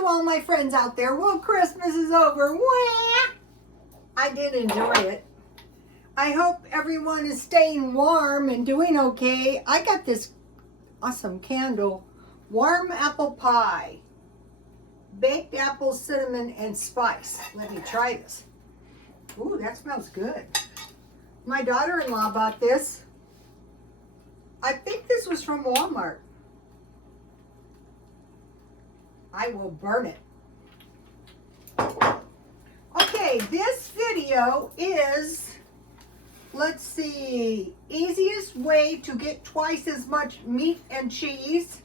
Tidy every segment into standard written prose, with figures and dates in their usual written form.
to all my friends out there. Well, Christmas is over. Wah! I did enjoy it. I hope everyone is staying warm and doing okay. I got this awesome candle. Warm apple pie. Baked apple, cinnamon, and spice. Let me try this. Ooh, that smells good. My daughter-in-law bought this. I think this was from Walmart. I will burn it. Okay, this video is, let's see, easiest way to get twice as much meat and cheese,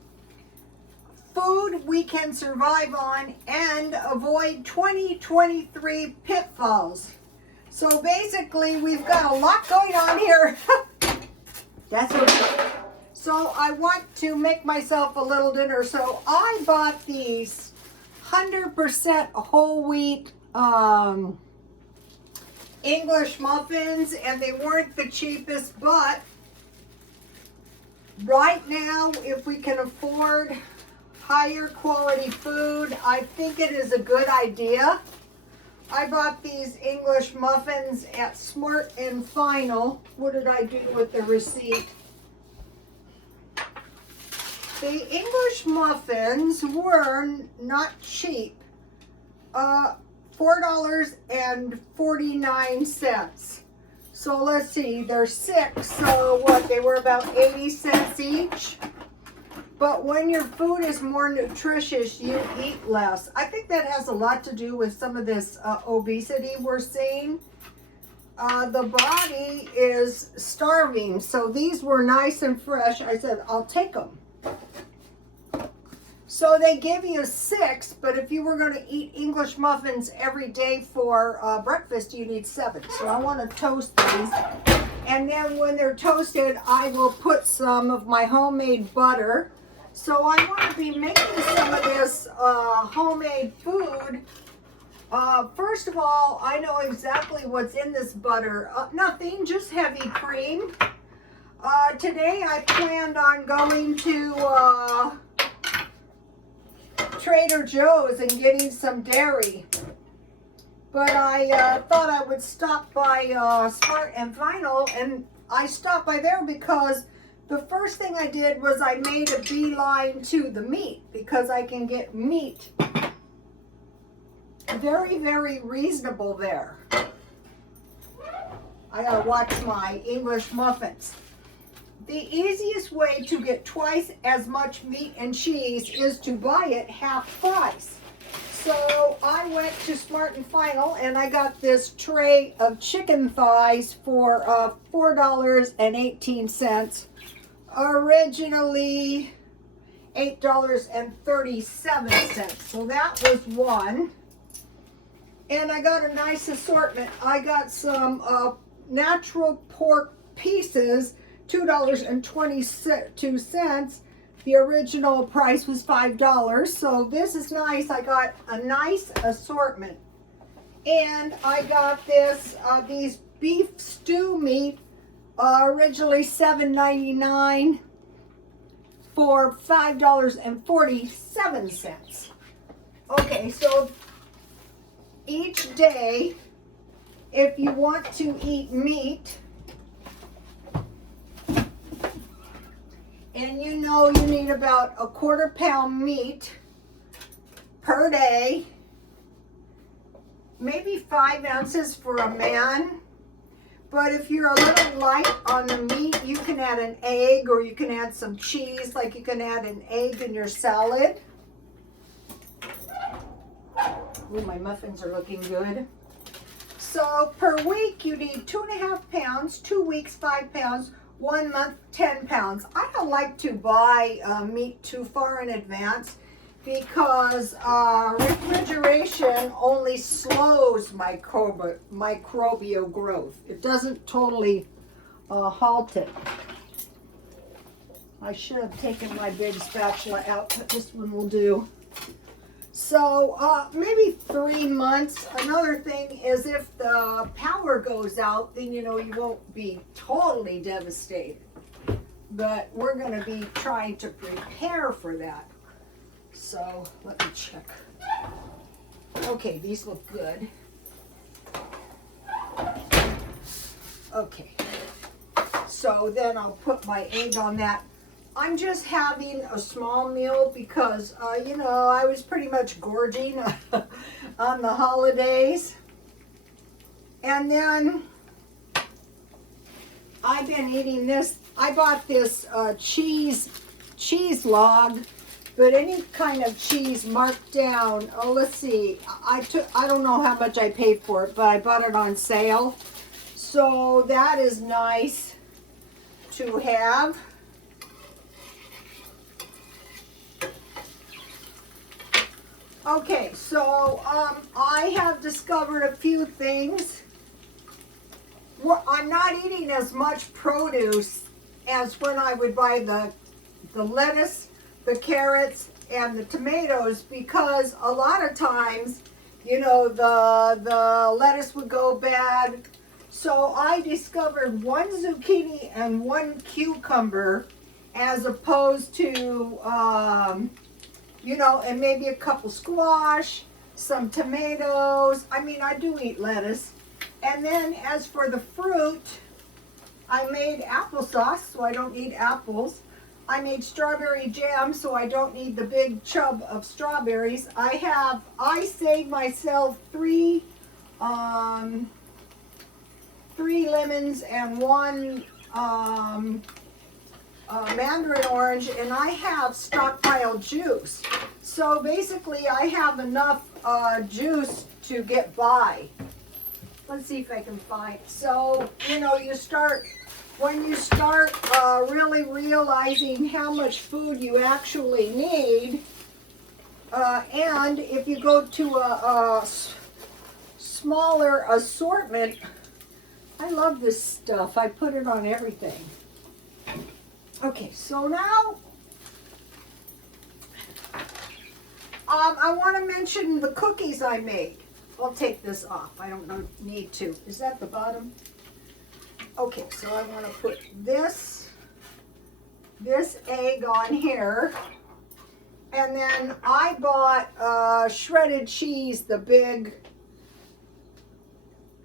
food we can survive on, and avoid 2023 pitfalls. So basically, we've got a lot going on here. That's okay. So I want to make myself a little dinner. So I bought these 100% whole wheat English muffins, and they weren't the cheapest, but right now, if we can afford higher quality food, I think it is a good idea. I bought these English muffins at Smart and Final. What did I do with the receipt? The English muffins were not cheap. $4.49. So let's see, there's 6. So what, they were about 80 cents each. But when your food is more nutritious, you eat less. I think that has a lot to do with some of this obesity we're seeing. The body is starving. So these were nice and fresh. I said, I'll take them. So they give you 6, but if you were going to eat English muffins every day for breakfast, you need 7. So I want to toast these. And then when they're toasted, I will put some of my homemade butter. So I want to be making some of this homemade food. First of all, I know exactly what's in this butter. Nothing, just heavy cream. Today I planned on going to Trader Joe's and getting some dairy. But I thought I would stop by Smart and Final, and I stopped by there because the first thing I did was I made a beeline to the meat, because I can get meat very, very reasonable there. I gotta watch my English muffins. The easiest way to get twice as much meat and cheese is to buy it half price. So I went to Smart and Final and I got this tray of chicken thighs for $4.18. Originally $8.37. So that was one. And I got a nice assortment. I got some natural pork pieces, $2.22. The original price was $5. So this is nice. I got a nice assortment. And I got this these beef stew meat, originally $7.99 for $5.47. Okay, so each day, if you want to eat meat, and you know you need about a 1/4 pound meat per day, maybe 5 ounces for a man. But if you're a little light on the meat, you can add an egg, or you can add some cheese, like you can add an egg in your salad. Ooh, my muffins are looking good. So per week, you need 2.5 pounds, 2 weeks, 5 pounds, 1 month, 10 pounds. I don't like to buy meat too far in advance, because refrigeration only slows microbial growth. It doesn't totally halt it. I should have taken my big spatula out, but this one will do. So maybe 3 months. Another thing is, if the power goes out, then you know you won't be totally devastated. But we're going to be trying to prepare for that. So let me check. Okay, these look good. Okay, so then I'll put my egg on that. I'm just having a small meal because, you know, I was pretty much gorging on the holidays. And then I've been eating this. I bought this cheese log, but any kind of cheese marked down. Oh, let's see. I don't know how much I paid for it, but I bought it on sale. So that is nice to have. Okay, so I have discovered a few things. I'm not eating as much produce as when I would buy the lettuce, the carrots, and the tomatoes, because a lot of times, you know, the lettuce would go bad. So I discovered one zucchini and one cucumber as opposed to, you know, and maybe a couple squash, some tomatoes. I mean, I do eat lettuce. And then as for the fruit, I made applesauce, so I don't need apples. I made strawberry jam, so I don't need the big chub of strawberries. I saved myself three lemons and one mandarin orange, and I have stockpiled juice. So basically I have enough juice to get by. Let's see if I can find. So, you know, when you start really realizing how much food you actually need, and if you go to a smaller assortment, I love this stuff. I put it on everything. Okay, so now I want to mention the cookies I made. I'll take this off. I don't need to. Is that the bottom? Okay, so I want to put this egg on here. And then I bought shredded cheese, the big.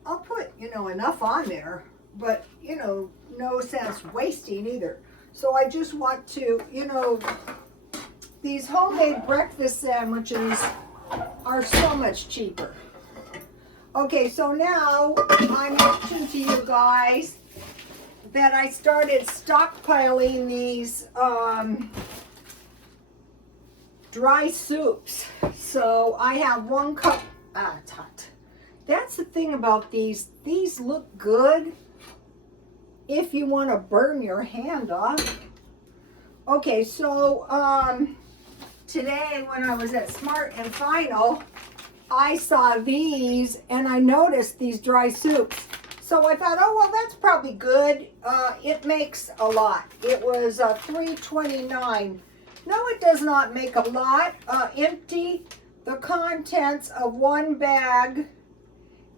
I'll put, you know, enough on there, but, you know, no sense wasting either. So I just want to, you know, these homemade breakfast sandwiches are so much cheaper. Okay, so now I mentioned to you guys that I started stockpiling these dry soups. So I have 1 cup. That's the thing about these. These look good if you want to burn your hand off. Okay, so today when I was at Smart and Final, I saw these and I noticed these dry soups. So I thought, oh, well, that's probably good. It makes a lot. It was $3.29. No, it does not make a lot. Empty the contents of 1 bag,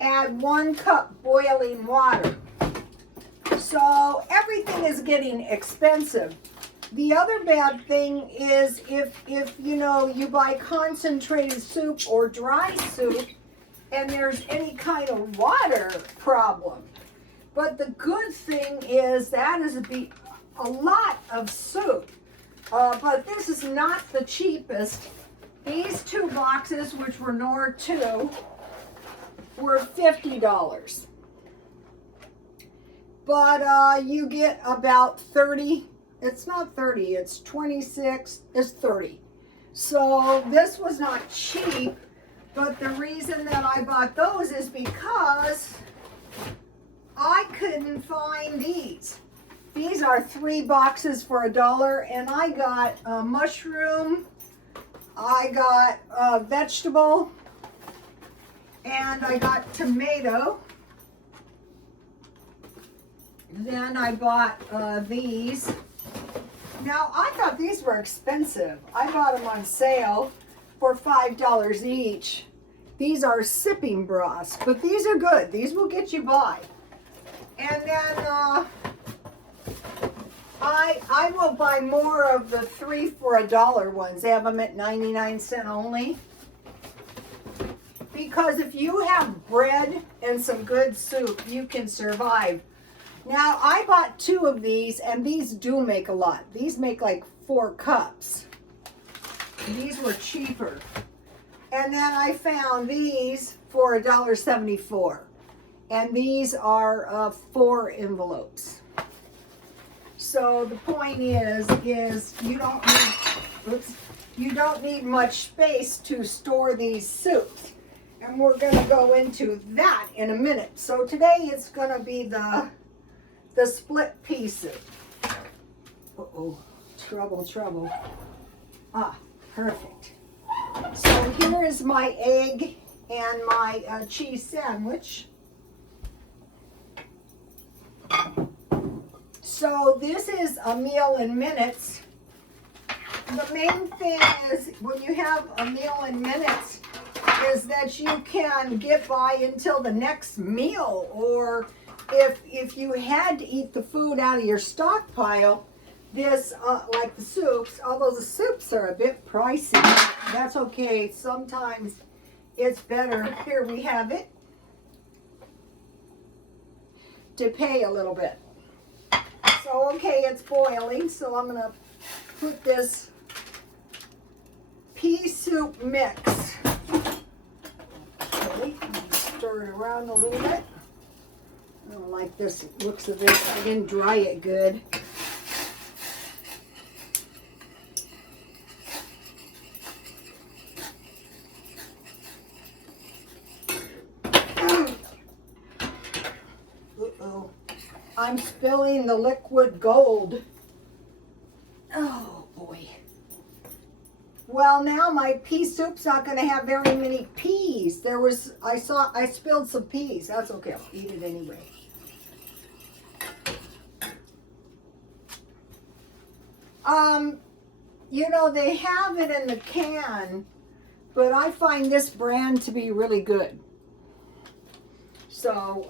add 1 cup boiling water. So everything is getting expensive. The other bad thing is if you know, you buy concentrated soup or dry soup and there's any kind of water problem. But the good thing is that is a lot of soup. But this is not the cheapest. These 2 boxes, which were Nor 2, were $50. But you get about 30. It's not 30, it's 26, it's 30. So this was not cheap, but the reason that I bought those is because I couldn't find these. These are 3 boxes for $1, and I got a mushroom, I got vegetable, and I got tomato. Then I bought these. Now, I thought these were expensive. I bought them on sale for $5 each. These are sipping broths, but these are good. These will get you by. And then I will buy more of the 3 for $1 ones. They have them at 99¢ only. Because if you have bread and some good soup, you can survive. Now, I bought 2 of these, and these do make a lot. These make like 4 cups. These were cheaper. And then I found these for $1.74. And these are 4 envelopes. So the point is you don't need much space to store these soups. And we're going to go into that in a minute. So today it's going to be the split pea soup. Uh-oh, trouble. Ah, perfect. So here is my egg and my cheese sandwich. So this is a meal in minutes. The main thing is when you have a meal in minutes is that you can get by until the next meal, or if you had to eat the food out of your stockpile, this like the soups, although the soups are a bit pricey, that's okay. Sometimes it's better, here we have it, to pay a little bit. So okay, it's boiling, so I'm gonna put this pea soup mix. Okay, stir it around a little bit. I don't like this looks of this. I didn't dry it good. Uh-oh. I'm spilling the liquid gold. Oh boy. Well, now my pea soup's not going to have very many peas. I spilled some peas. That's okay. I'll eat it anyway. You know, they have it in the can, but I find this brand to be really good. So,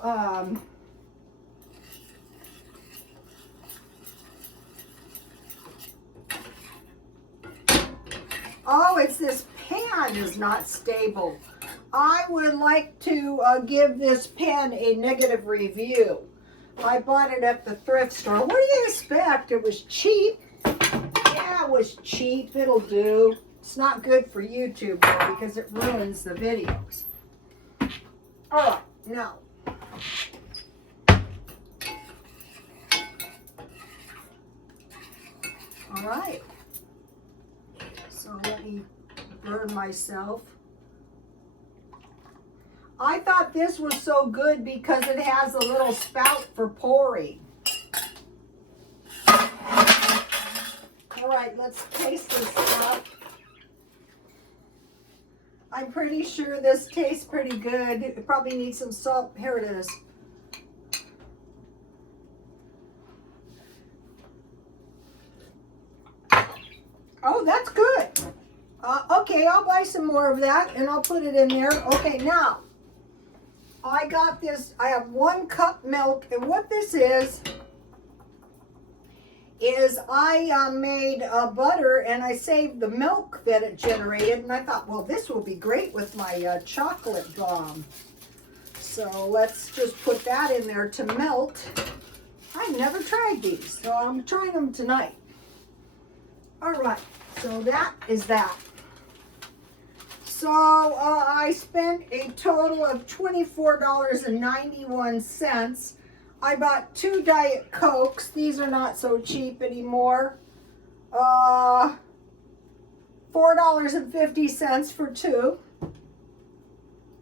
oh, it's this pan is not stable. I would like to give this pan a negative review. I bought it at the thrift store. What do you expect? It was cheap. Yeah, it was cheap. It'll do. It's not good for YouTube though because it ruins the videos. All right, now. All right. So let me burn myself. I thought this was so good because it has a little spout for pouring. All right, let's taste this stuff. I'm pretty sure this tastes pretty good. It probably needs some salt. Here it is. Oh, that's good. Okay, I'll buy some more of that and I'll put it in there. Okay, now, I got this. I have 1 cup milk, and what this is I made butter and I saved the milk that it generated, and I thought, well, this will be great with my chocolate bomb. So let's just put that in there to melt. I've never tried these, so I'm trying them tonight. All right, so that is that. So I spent a total of $24.91. I bought 2 Diet Cokes. These are not so cheap anymore. $4.50 for 2.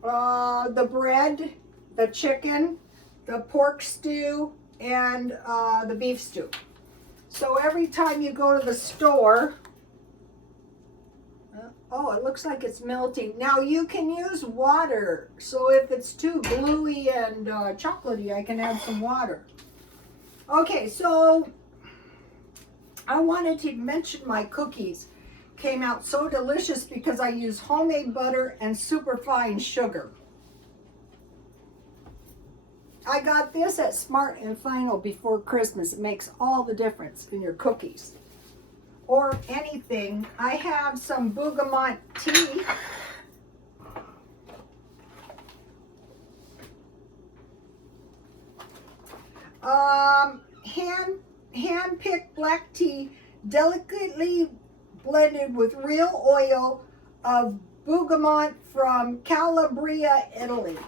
The bread, the chicken, the pork stew, and the beef stew. So every time you go to the store, oh, it looks like it's melting. Now you can use water. So if it's too gluey and chocolatey, I can add some water. Okay, so I wanted to mention my cookies. Came out so delicious because I use homemade butter and superfine sugar. I got this at Smart and Final before Christmas. It makes all the difference in your cookies or anything. I have some bergamot tea. Hand-picked black tea, delicately blended with real oil of bergamot from Calabria, Italy.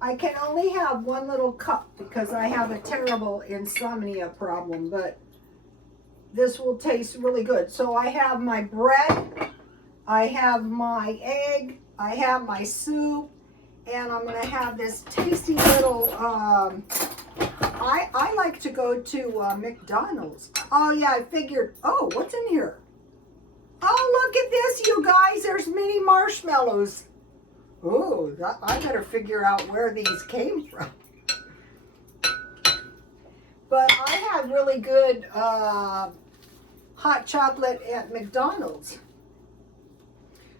I can only have one little cup because I have a terrible insomnia problem, but this will taste really good. So I have my bread, I have my egg, I have my soup, and I'm going to have this tasty little, I like to go to McDonald's. Oh yeah, I figured, oh, what's in here? Oh, look at this, you guys, there's mini marshmallows. Oh, I better figure out where these came from. But I had really good hot chocolate at McDonald's.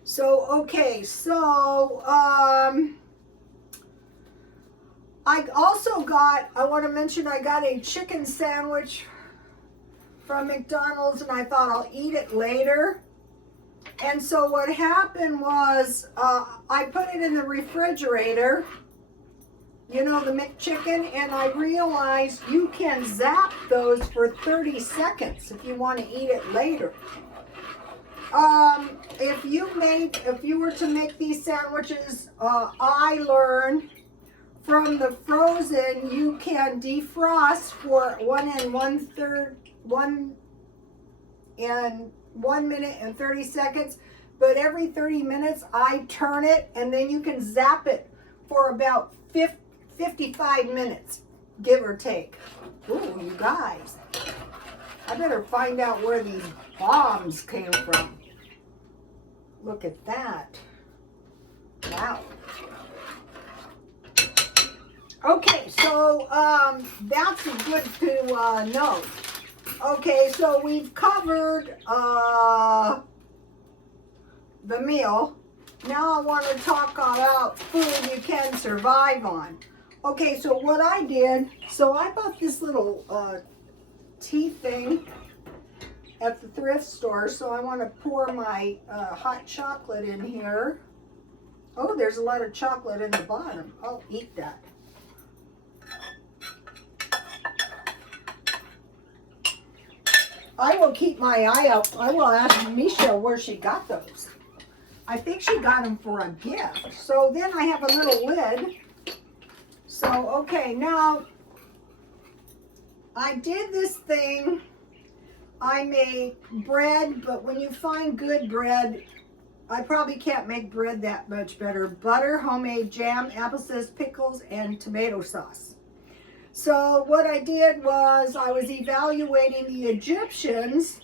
So, okay, so I also got, I want to mention I got a chicken sandwich from McDonald's and I thought I'll eat it later. And so what happened was I put it in the refrigerator, you know, the McChicken, and I realized you can zap those for 30 seconds if you want to eat it later. If you were to make these sandwiches, I learned from the frozen, you can defrost for 1 minute and 30 seconds, but every 30 minutes I turn it and then you can zap it for about 55 minutes, give or take. Ooh, you guys, I better find out where these bombs came from. Look at that. Wow. Okay, so that's good to know. Okay, so we've covered the meal. Now I want to talk about food you can survive on. Okay, so what I did, so I bought this little tea thing at the thrift store. So I want to pour my hot chocolate in here. Oh, there's a lot of chocolate in the bottom. I'll eat that. I will keep my eye out. I will ask Michelle where she got those. I think she got them for a gift. So then I have a little lid. So, okay, now I did this thing. I made bread, but when you find good bread, I probably can't make bread that much better. Butter, homemade jam, applesauce, pickles, and tomato sauce. So what I did was I was evaluating the Egyptians.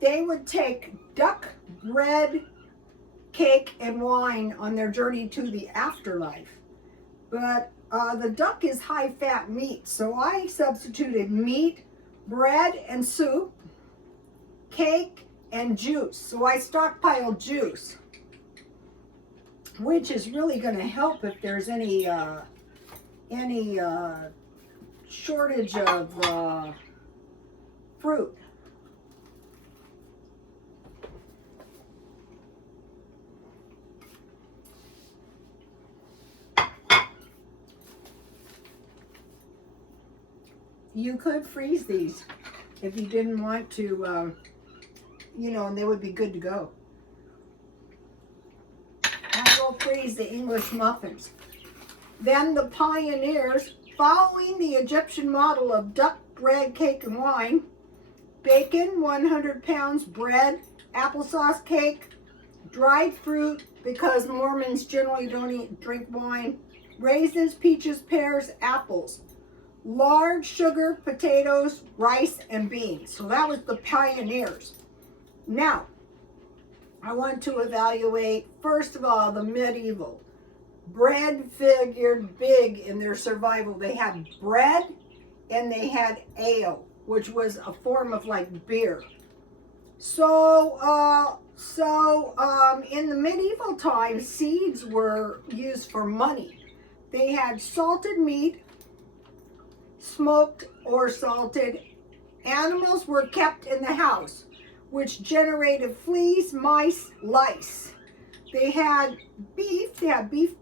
They would take duck, bread, cake, and wine on their journey to the afterlife. But the duck is high-fat meat, so I substituted meat, bread, and soup, cake, and juice. So I stockpiled juice, which is really going to help if there's any shortage of fruit. You could freeze these if you didn't want to, you know, and they would be good to go. I will freeze the English muffins. Then the pioneers, following the Egyptian model of duck, bread, cake, and wine, bacon, 100 pounds, bread, applesauce cake, dried fruit, because Mormons generally don't drink wine, raisins, peaches, pears, apples, large sugar, potatoes, rice, and beans. So that was the pioneers. Now, I want to evaluate, first of all, the medieval. Bread figured big in their survival. They had bread and they had ale, which was a form of like beer. So in the medieval times, seeds were used for money. They had salted meat, smoked or salted. Animals were kept in the house, which generated fleas, mice, lice. They had beef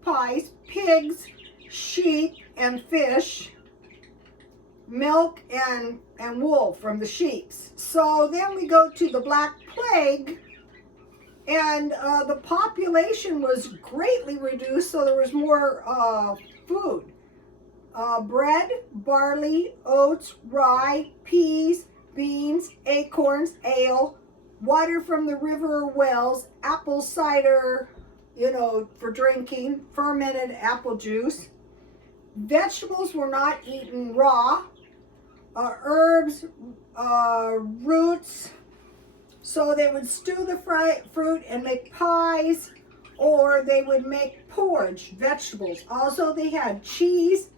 pies, pigs, sheep, and fish, milk and wool from the sheep. So then we go to the Black Plague, and the population was greatly reduced, so there was more food. Bread, barley, oats, rye, peas, beans, acorns, ale, water from the river or wells, apple cider, for drinking, fermented apple juice. Vegetables were not eaten raw. Herbs, roots. So they would stew the fruit and make pies, or they would make porridge, vegetables. Also, they had cheese,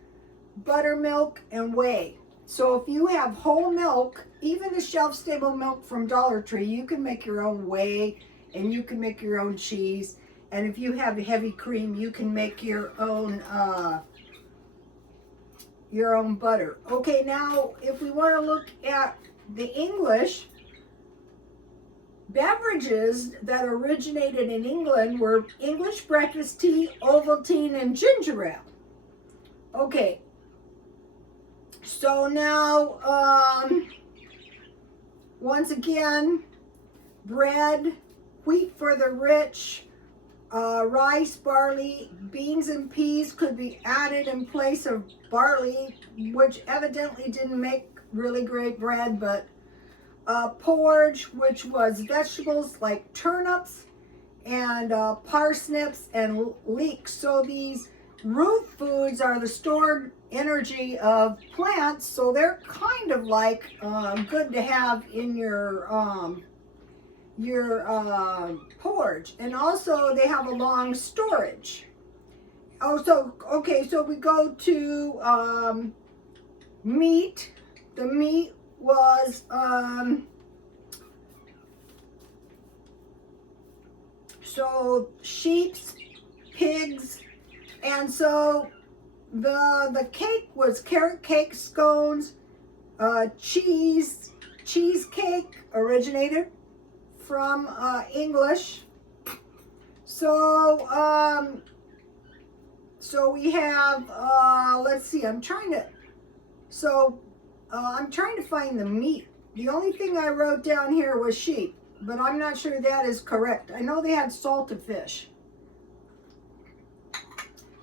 buttermilk, and whey. So if you have whole milk, even the shelf-stable milk from Dollar Tree, you can make your own whey, and you can make your own cheese. And if you have heavy cream, you can make your own butter. Okay, now if we want to look at the English, beverages that originated in England were English breakfast tea, Ovaltine, and ginger ale. Okay, so now, once again, bread, wheat for the rich, rice, barley, beans, and peas could be added in place of barley, which evidently didn't make really great bread, but porridge, which was vegetables like turnips and parsnips and leeks. So these root foods are the stored energy of plants, so they're kind of like good to have in your porridge. And also they have a long storage. Oh, so okay, so we go to meat. The meat was so sheep, pigs, and so the cake was carrot cake, scones, cheesecake originated from English. So so we have let's see, I'm trying to find the meat. The only thing I wrote down here was sheep, but I'm not sure that is correct. I know they had salted fish.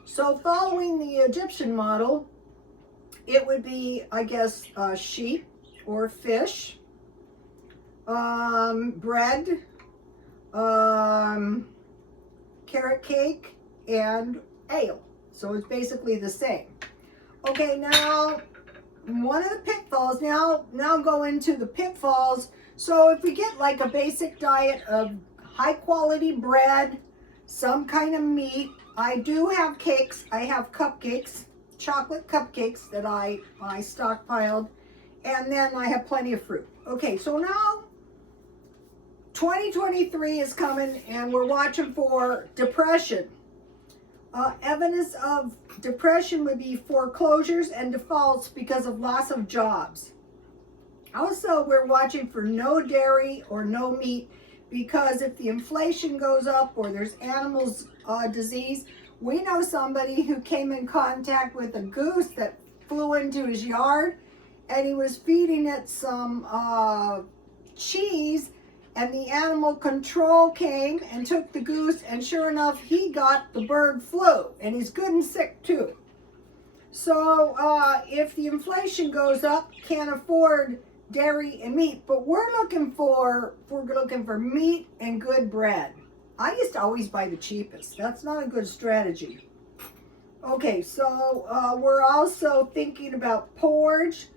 So following the Egyptian model, it would be, I guess, sheep or fish, bread, carrot cake, and ale. So it's basically the same. Okay, now one of the pitfalls, now go into the pitfalls. So if we get like a basic diet of high quality bread, some kind of meat, I do have cakes. I have cupcakes, chocolate cupcakes that I stockpiled, and then I have plenty of fruit. Okay, so now 2023 is coming, and we're watching for depression. Evidence of depression would be foreclosures and defaults because of loss of jobs. Also, we're watching for no dairy or no meat, because if the inflation goes up or there's animals disease, we know somebody who came in contact with a goose that flew into his yard, and he was feeding it some cheese, and the animal control came and took the goose, and sure enough, he got the bird flu, and he's good and sick too. So if the inflation goes up, can't afford dairy and meat, but we're looking for meat and good bread. I used to always buy the cheapest. That's not a good strategy. Okay, so we're also thinking about porridge,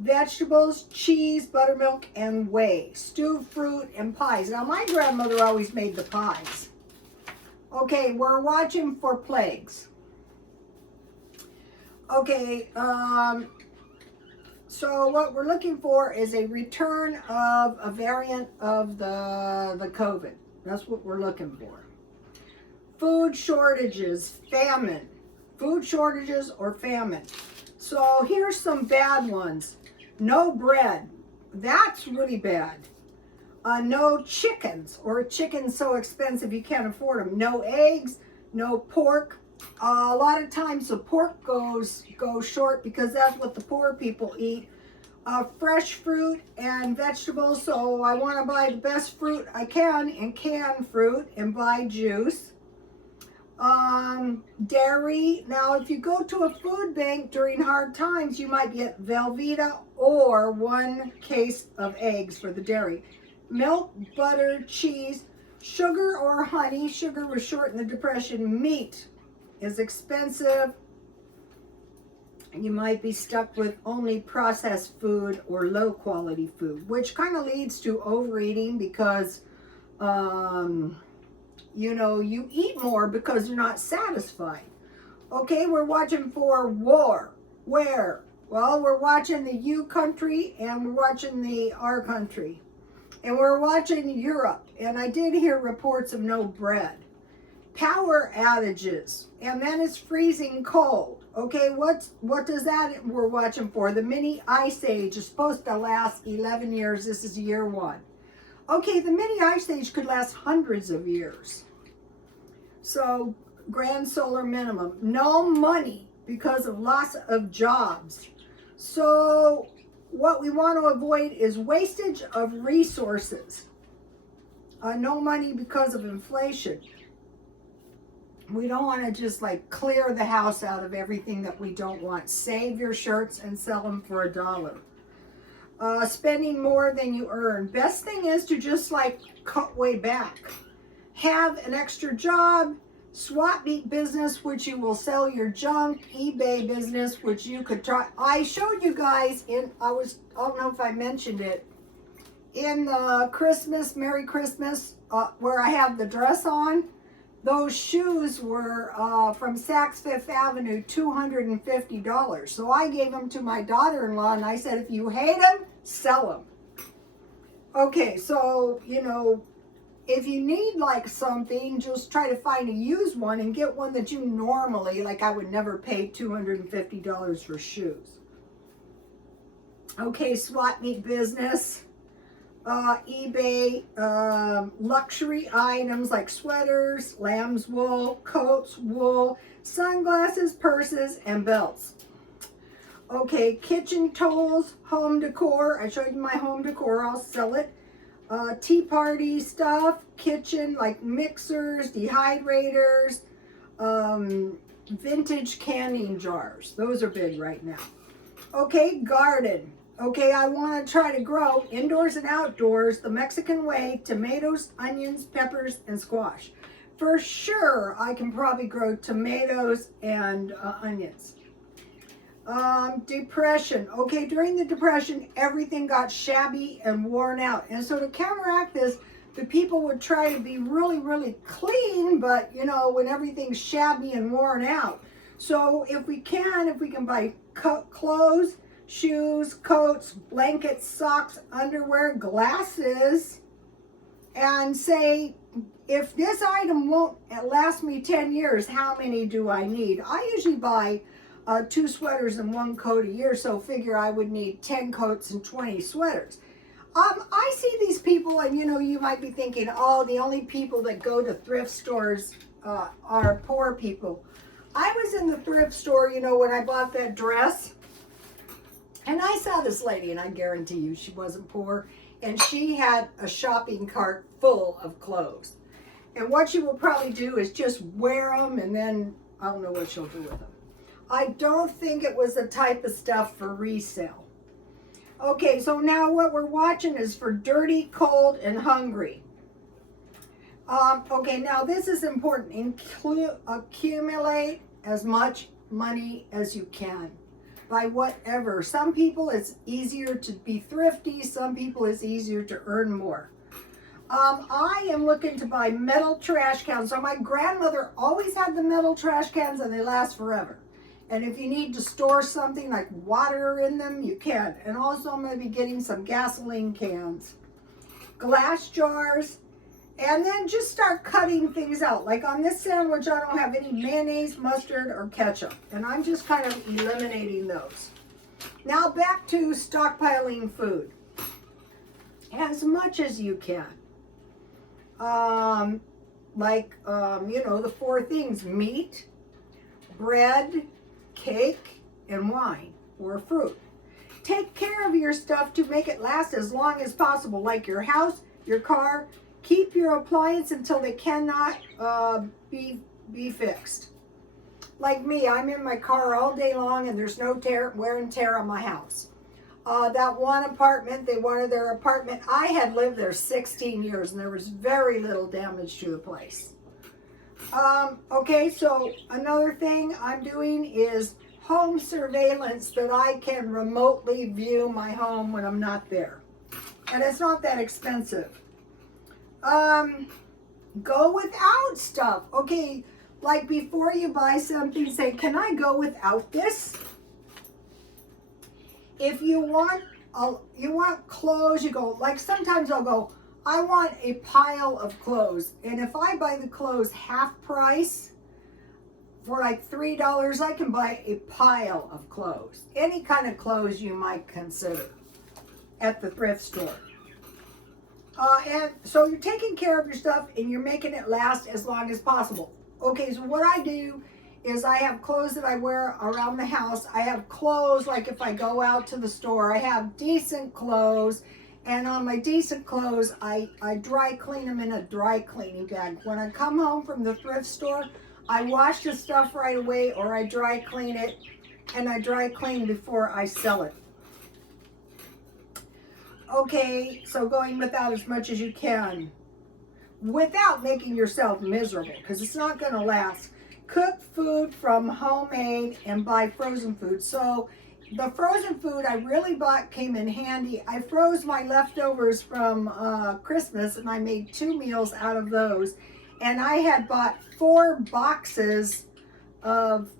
vegetables, cheese, buttermilk, and whey, stewed fruit, and pies. Now, my grandmother always made the pies. Okay, we're watching for plagues. Okay, so what we're looking for is a return of a variant of the COVID. That's what we're looking for. Food shortages, famine, food shortages, or famine. So here's some bad ones. No bread. That's really bad. No chickens, or chickens so expensive you can't afford them. No eggs, no pork. A lot of times the pork goes short because that's what the poor people eat. Fresh fruit and vegetables, so I want to buy the best fruit I can and canned fruit and buy juice. Dairy. Now, if you go to a food bank during hard times, you might get Velveeta or 1 case of eggs for the dairy. Milk, butter, cheese, sugar or honey. Sugar was short in the Depression. Meat is expensive. You might be stuck with only processed food or low quality food, which kind of leads to overeating because, you know, you eat more because you're not satisfied. Okay, we're watching for war. Where? Well, we're watching the U country and we're watching the R country. And we're watching Europe. And I did hear reports of no bread. Power outages. And then it's freezing cold. Okay, what does that we're watching for? The mini ice age is supposed to last 11 years. This is year 1. Okay, the mini ice age could last hundreds of years. So, grand solar minimum. No money because of loss of jobs. So, what we want to avoid is wastage of resources. No money because of inflation. We don't want to just like clear the house out of everything that we don't want. Save your shirts and sell them for $1. Spending more than you earn. Best thing is to just like cut way back. Have an extra job. Swap meet business, which you will sell your junk. eBay business, which you could try. I showed you guys in, I don't know if I mentioned it, in Christmas, Merry Christmas, where I have the dress on. Those shoes were from Saks Fifth Avenue, $250. So I gave them to my daughter-in-law and I said, if you hate them, sell them. Okay, so, you know, if you need like something, just try to find a used one and get one that you normally, like I would never pay $250 for shoes. Okay, swap meet business. eBay, luxury items like sweaters, lamb's wool, coats, wool, sunglasses, purses, and belts. Okay, kitchen tools, home decor. I showed you my home decor. I'll sell it. Tea party stuff, kitchen like mixers, dehydrators, vintage canning jars. Those are big right now. Okay, garden. Okay, I want to try to grow indoors and outdoors the Mexican way, tomatoes, onions, peppers, and squash. For sure, I can probably grow tomatoes and onions. Depression. Okay, during the Depression, everything got shabby and worn out. And so to counteract this, the people would try to be really, really clean, but, you know, when everything's shabby and worn out. So if we can buy clothes, shoes, coats, blankets, socks, underwear, glasses, and say, if this item won't last me 10 years, how many do I need? I usually buy 2 sweaters and 1 coat a year, so figure I would need 10 coats and 20 sweaters. I see these people, and you know, you might be thinking, oh, the only people that go to thrift stores are poor people. I was in the thrift store, you know, when I bought that dress. And I saw this lady, and I guarantee you she wasn't poor, and she had a shopping cart full of clothes. And what she will probably do is just wear them, and then I don't know what she'll do with them. I don't think it was the type of stuff for resale. Okay, so now what we're watching is for dirty, cold, and hungry. Okay, now this is important. Accumulate as much money as you can. By whatever. Some people it's easier to be thrifty, some people it's easier to earn more. I am looking to buy metal trash cans. So my grandmother always had the metal trash cans and they last forever. And if you need to store something like water in them, you can. And also I'm going to be getting some gasoline cans. Glass jars And then just start cutting things out. Like on this sandwich, I don't have any mayonnaise, mustard, or ketchup. And I'm just kind of eliminating those. Now back to stockpiling food. As much as you can. You know, the 4 things: meat, bread, cake, and wine or fruit. Take care of your stuff to make it last as long as possible, like your house, your car. Keep your appliance until they cannot be fixed. Like me, I'm in my car all day long and there's no wear and tear on my house. That one apartment, they wanted their apartment. I had lived there 16 years and there was very little damage to the place. Okay, so another thing I'm doing is home surveillance, that I can remotely view my home when I'm not there. And it's not that expensive. Go without stuff. Okay, like before you buy something, say, can I go without this? If you want clothes, you go, like sometimes I'll go, I want a pile of clothes. And if I buy the clothes half price, for like $3, I can buy a pile of clothes. Any kind of clothes you might consider at the thrift store. And so you're taking care of your stuff and you're making it last as long as possible. Okay, so what I do is I have clothes that I wear around the house. I have clothes, like if I go out to the store, I have decent clothes. And on my decent clothes, I dry clean them in a dry cleaning bag. When I come home from the thrift store, I wash the stuff right away, or I dry clean it, and I dry clean before I sell it. Okay, so going without as much as you can, without making yourself miserable, because it's not going to last. Cook food from homemade and buy frozen food. So the frozen food I really bought came in handy. I froze my leftovers from Christmas, and I made 2 meals out of those. And I had bought 4 boxes of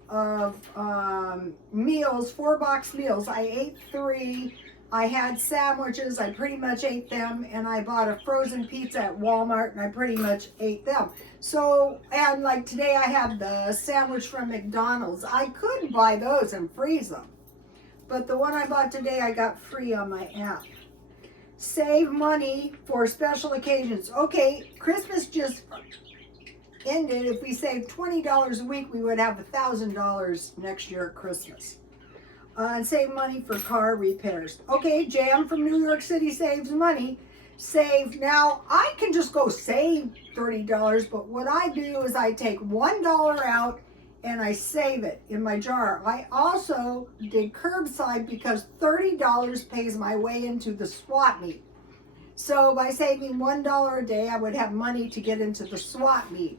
meals, 4-box meals. I ate 3. I had sandwiches, I pretty much ate them, and I bought a frozen pizza at Walmart, and I pretty much ate them. So, and like today I had the sandwich from McDonald's. I could buy those and freeze them, but the one I bought today I got free on my app. Save money for special occasions. Okay, Christmas just ended. If we saved $20 a week, we would have $1,000 next year at Christmas. And save money for car repairs. Okay, Jan from New York City saves money. Save. Now, I can just go save $30, but what I do is I take $1 out and I save it in my jar. I also did curbside because $30 pays my way into the swap meet. So by saving $1 a day, I would have money to get into the swap meet.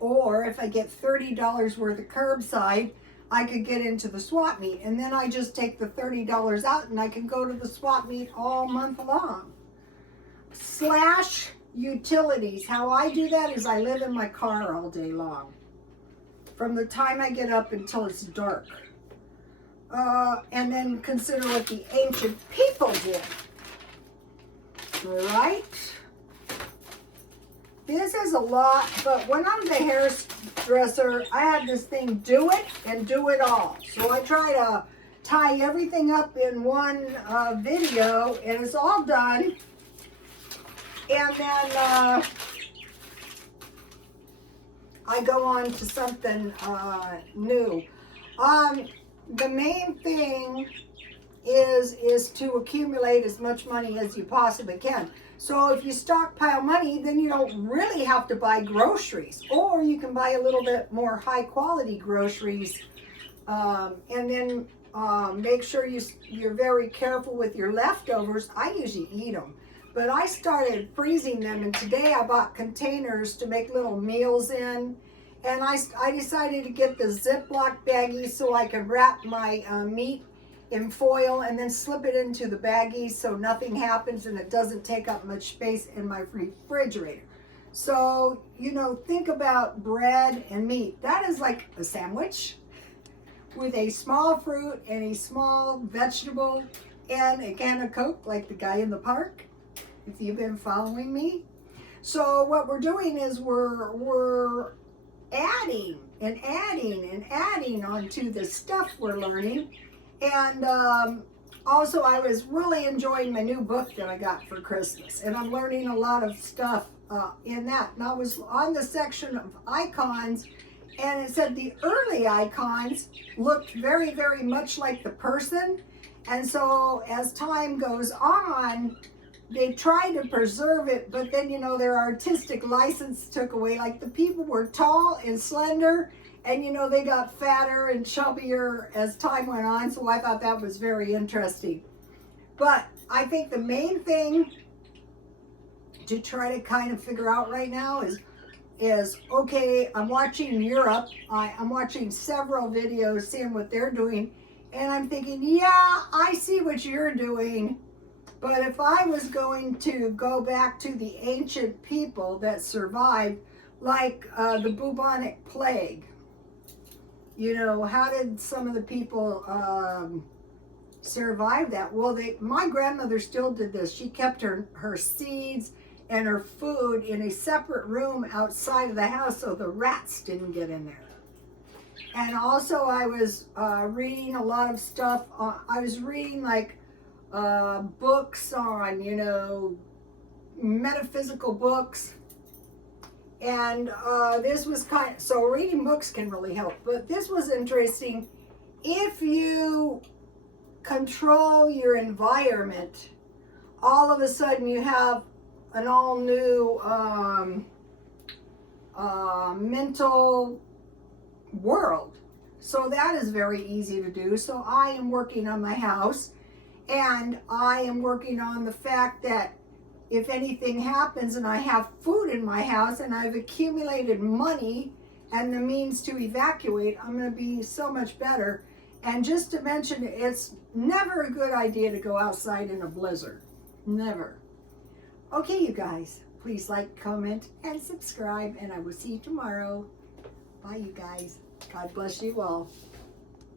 Or if I get $30 worth of curbside, I could get into the swap meet, and then I just take the $30 out and I can go to the swap meet all month long. Slash utilities. How I do that is I live in my car all day long, from the time I get up until it's dark. And then consider what the ancient people did. Right? This is a lot, but when I'm the hairdresser, I had this thing, do it and do it all. So I try to tie everything up in one video, and it's all done. And then I go on to something new. The main thing is to accumulate as much money as you possibly can. So if you stockpile money, then you don't really have to buy groceries, or you can buy a little bit more high quality groceries, and then make sure you're very careful with your leftovers. I usually eat them, but I started freezing them, and today I bought containers to make little meals in, and I decided to get the Ziploc baggies so I could wrap my meat in foil and then slip it into the baggies so nothing happens and it doesn't take up much space in my refrigerator. So, you know, think about bread and meat. That is like a sandwich with a small fruit and a small vegetable and a can of Coke, like the guy in the park, if you've been following me. So what we're doing is we're adding and adding and adding onto the stuff we're learning. And also I was really enjoying my new book that I got for Christmas, and I'm learning a lot of stuff in that. And I was on the section of icons, and it said the early icons looked very, very much like the person. And so as time goes on, they try to preserve it, but then, you know, their artistic license took away. Like the people were tall and slender, and, you know, they got fatter and chubbier as time went on. So I thought that was very interesting. But I think the main thing to try to kind of figure out right now is okay, I'm watching Europe. I'm watching several videos, seeing what they're doing. And I'm thinking, yeah, I see what you're doing. But if I was going to go back to the ancient people that survived, like the bubonic plague, you know, how did some of the people survive that? Well, my grandmother still did this. She kept her seeds and her food in a separate room outside of the house so the rats didn't get in there. And also I was reading a lot of stuff. I was reading like books on, you know, metaphysical books. And this was so reading books can really help. But this was interesting. If you control your environment, all of a sudden you have an all new mental world. So that is very easy to do. So I am working on my house, and I am working on the fact that if anything happens and I have food in my house and I've accumulated money and the means to evacuate, I'm going to be so much better. And just to mention, it's never a good idea to go outside in a blizzard. Never. Okay, you guys, please like, comment, and subscribe, and I will see you tomorrow. Bye, you guys. God bless you all.